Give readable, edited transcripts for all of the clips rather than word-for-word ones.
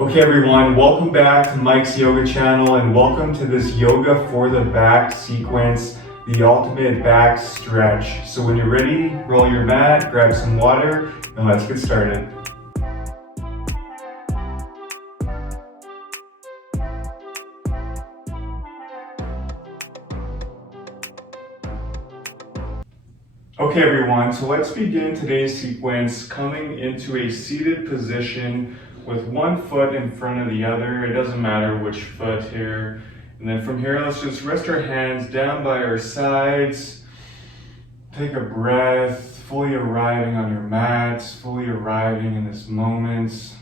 Okay everyone, welcome back to Mike's Yoga channel and welcome to this yoga for the back sequence, the ultimate back stretch. So when you're ready, roll your mat, grab some water, and let's get started. Okay everyone, so let's begin today's sequence coming into a seated position with one foot in front of the other. It doesn't matter which foot here. And then from here, let's just rest our hands down by our sides. Take a breath, fully arriving on your mat, fully arriving in this moment.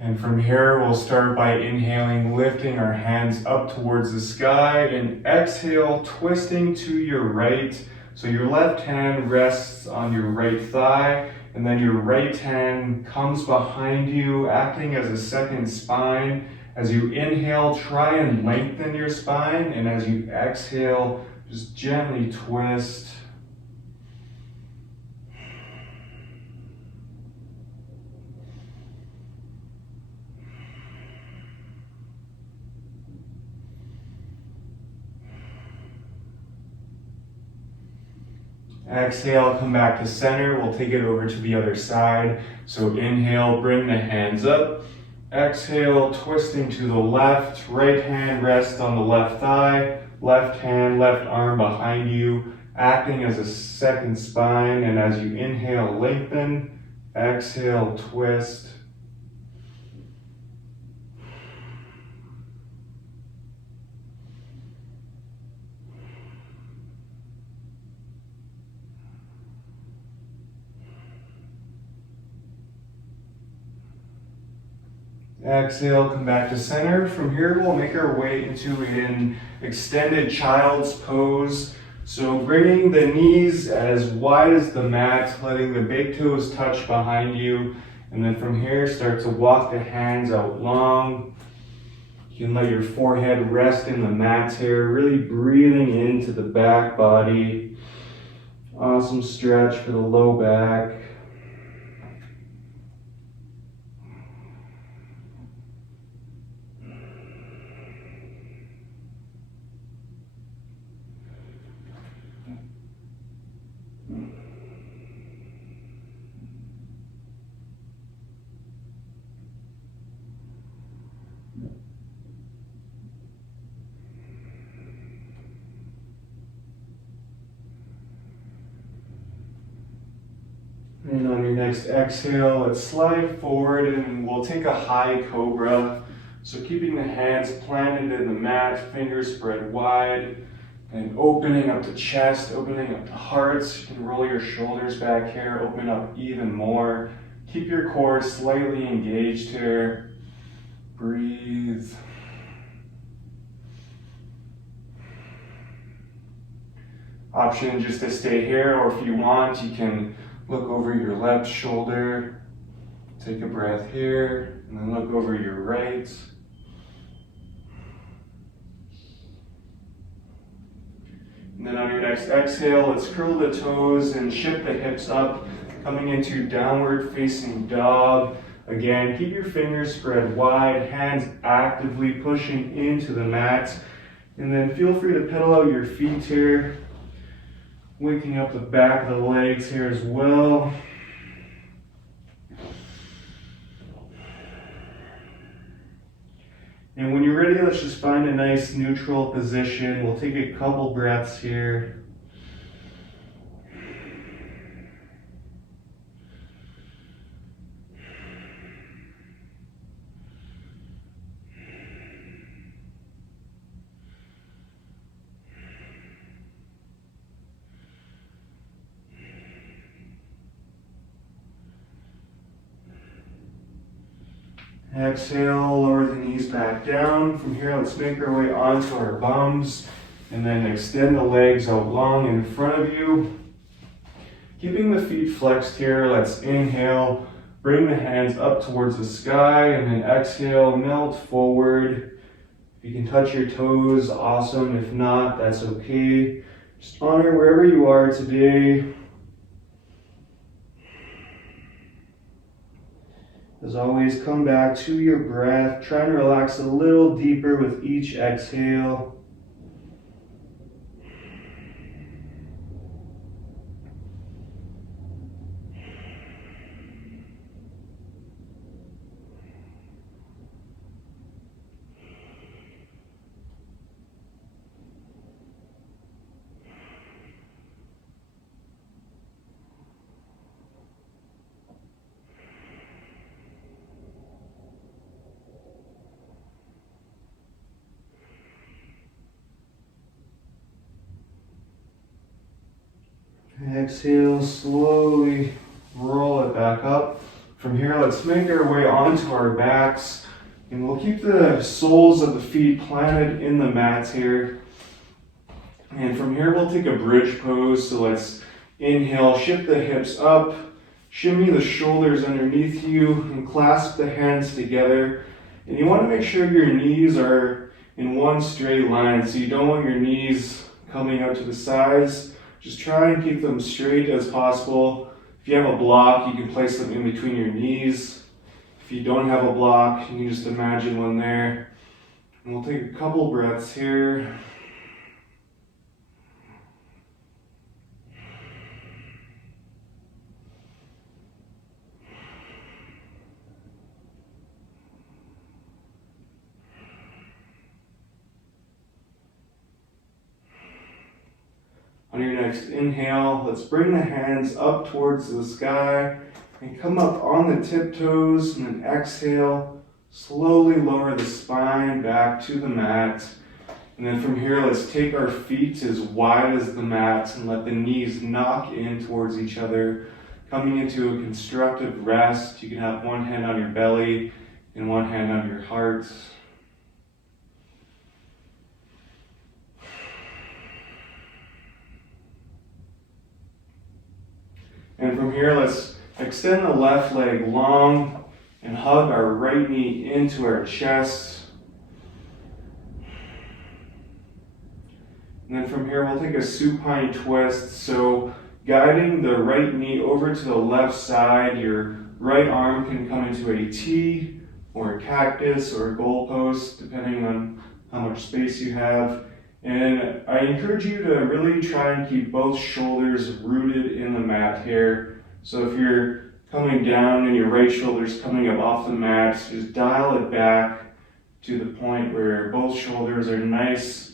And from here, we'll start by inhaling, lifting our hands up towards the sky, and exhale, twisting to your right. So your left hand rests on your right thigh, and then your right hand comes behind you, acting as a second spine. As you inhale, try and lengthen your spine, and as you exhale, just gently twist. Exhale, come back to center. We'll take it over to the other side. So inhale, bring the hands up. Exhale, twisting to the left. Right hand rests on the left thigh. Left hand, left arm behind you, acting as a second spine. And as you inhale, lengthen. Exhale, twist. Exhale, come back to center. From here, we'll make our way into an extended child's pose. So bringing the knees as wide as the mat, letting the big toes touch behind you. And then from here, start to walk the hands out long. You can let your forehead rest in the mat here, really breathing into the back body. Awesome stretch for the low back. And on your next exhale, let's slide forward and we'll take a high cobra. So keeping the hands planted in the mat, fingers spread wide, and opening up the chest, opening up the heart. You can roll your shoulders back here, open up even more. Keep your core slightly engaged here. Breathe. Option just to stay here, or if you want, you can look over your left shoulder, take a breath here, and then look over your right. And then on your next exhale, let's curl the toes and shift the hips up, coming into downward facing dog. Again, keep your fingers spread wide, hands actively pushing into the mat. And then feel free to pedal out your feet here, waking up the back of the legs here as well. And when you're ready, let's just find a nice neutral position. We'll take a couple breaths here. Exhale, lower the knees back down. From here, let's make our way onto our bums and then extend the legs out long in front of you. Keeping the feet flexed here, let's inhale, bring the hands up towards the sky, and then exhale, melt forward. If you can touch your toes, awesome. If not, that's okay. Just honor wherever you are today. As always, come back to your breath. Try and relax a little deeper with each exhale. Exhale, slowly roll it back up. From here, let's make our way onto our backs, and we'll keep the soles of the feet planted in the mats here. And from here, we'll take a bridge pose. So let's inhale, shift the hips up, shimmy the shoulders underneath you, and clasp the hands together. And you want to make sure your knees are in one straight line, so you don't want your knees coming out to the sides. Just try and keep them straight as possible. If you have a block, you can place them in between your knees. If you don't have a block, you can just imagine one there. And we'll take a couple breaths here. On your next inhale, let's bring the hands up towards the sky and come up on the tiptoes, and then exhale, slowly lower the spine back to the mat. And then from here, let's take our feet as wide as the mat and let the knees knock in towards each other, coming into a constructive rest. You can have one hand on your belly and one hand on your heart. And from here, let's extend the left leg long and hug our right knee into our chest. And then from here, we'll take a supine twist. So guiding the right knee over to the left side, your right arm can come into a T or a cactus or a goalpost, depending on how much space you have. And I encourage you to really try and keep both shoulders rooted in the mat here. So if you're coming down and your right shoulder's coming up off the mat, just dial it back to the point where both shoulders are nice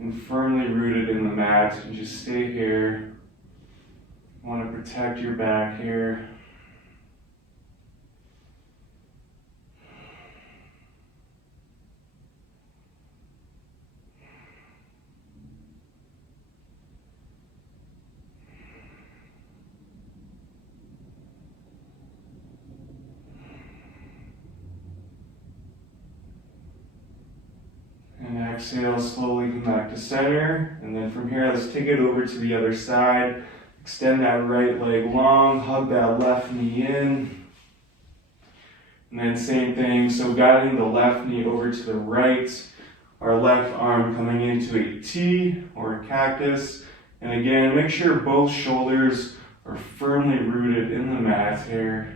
and firmly rooted in the mat, and just stay here. You want to protect your back here. And exhale, slowly come back to center. And then from here, let's take it over to the other side. Extend that right leg long, hug that left knee in. And then same thing, so guiding the left knee over to the right, our left arm coming into a T or a cactus. And again, make sure both shoulders are firmly rooted in the mat here.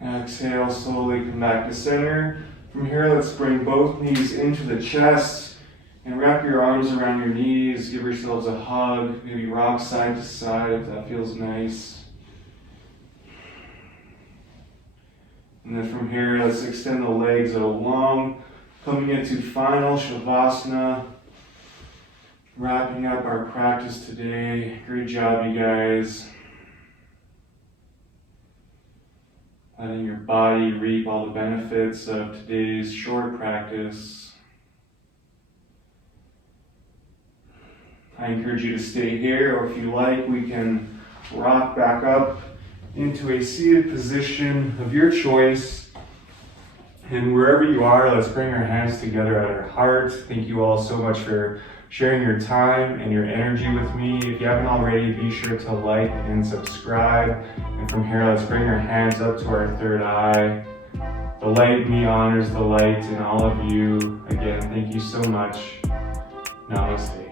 Exhale, slowly come back to center. From here, let's bring both knees into the chest and wrap your arms around your knees. Give yourselves a hug, maybe rock side to side if that feels nice. And then from here, let's extend the legs out long, coming into final Shavasana. Wrapping up our practice today. Great job, you guys. Letting your body reap all the benefits of today's short practice. I encourage you to stay here, or if you like, we can rock back up into a seated position of your choice. And wherever you are, let's bring our hands together at our heart. Thank you all so much for sharing your time and your energy with me. If you haven't already, be sure to like and subscribe. And from here, let's bring our hands up to our third eye. The light in me honors the light in all of you. Again, thank you so much. Namaste.